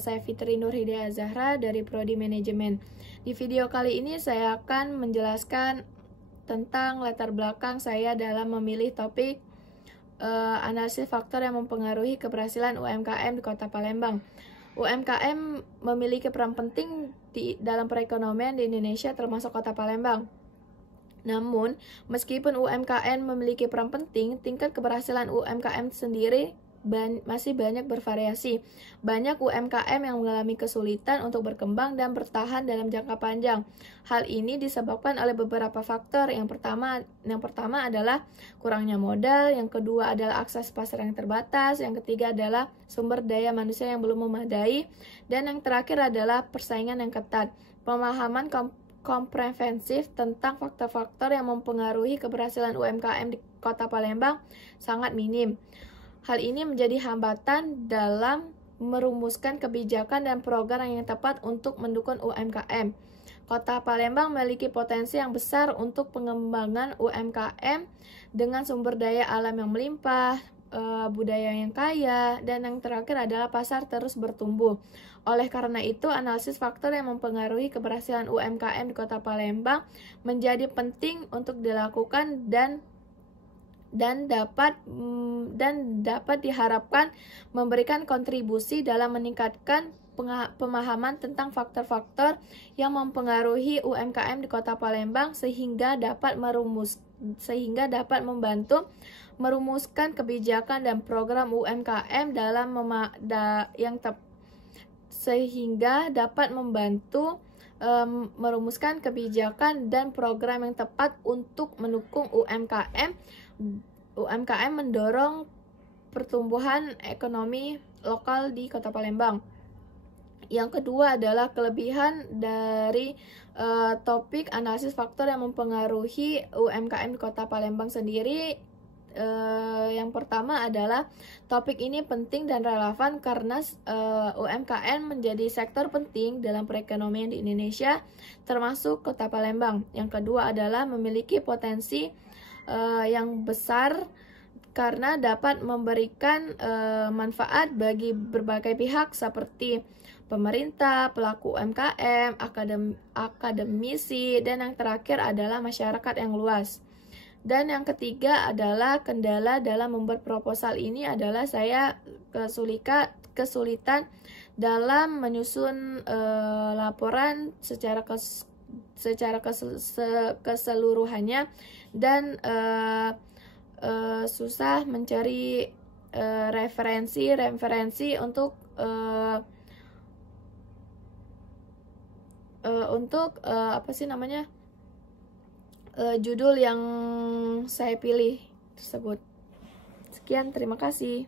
Nama saya Fitri Nur Hidayah Zahra dari Prodi Manajemen. Di video kali ini saya akan menjelaskan tentang latar belakang saya dalam memilih topik analisis faktor yang mempengaruhi keberhasilan UMKM di Kota Palembang. UMKM memiliki peran penting dalam perekonomian di Indonesia termasuk Kota Palembang. Namun, meskipun UMKM memiliki peran penting, tingkat keberhasilan UMKM sendiri masih banyak bervariasi. Banyak UMKM yang mengalami kesulitan untuk berkembang dan bertahan dalam jangka panjang. Hal ini disebabkan oleh beberapa faktor. Yang pertama adalah kurangnya modal, yang kedua adalah akses pasar yang terbatas, yang ketiga adalah sumber daya manusia yang belum memadai, dan yang terakhir adalah persaingan yang ketat. Pemahaman komprehensif tentang faktor-faktor yang mempengaruhi keberhasilan UMKM di Kota Palembang sangat minim. Hal ini menjadi hambatan dalam merumuskan kebijakan dan program yang tepat untuk mendukung UMKM. Kota Palembang memiliki potensi yang besar untuk pengembangan UMKM dengan sumber daya alam yang melimpah, budaya yang kaya, dan yang terakhir adalah pasar terus bertumbuh. Oleh karena itu, analisis faktor yang mempengaruhi keberhasilan UMKM di Kota Palembang menjadi penting untuk dilakukan dan dapat diharapkan memberikan kontribusi dalam meningkatkan pemahaman tentang faktor-faktor yang mempengaruhi UMKM di Kota Palembang sehingga dapat membantu merumuskan kebijakan dan program UMKM merumuskan kebijakan dan program yang tepat untuk mendukung UMKM mendorong pertumbuhan ekonomi lokal di Kota Palembang. Yang kedua adalah kelebihan dari topik analisis faktor yang mempengaruhi UMKM di Kota Palembang sendiri. Yang pertama adalah topik ini penting dan relevan karena UMKM menjadi sektor penting dalam perekonomian di Indonesia termasuk Kota Palembang. Yang kedua adalah memiliki potensi yang besar karena dapat memberikan manfaat bagi berbagai pihak seperti pemerintah, pelaku UMKM, akademisi, dan yang terakhir adalah masyarakat yang luas. Dan yang ketiga adalah kendala dalam membuat proposal ini adalah saya kesulitan dalam menyusun laporan secara keseluruhannya dan susah mencari referensi untuk judul yang saya pilih tersebut. Sekian, terima kasih.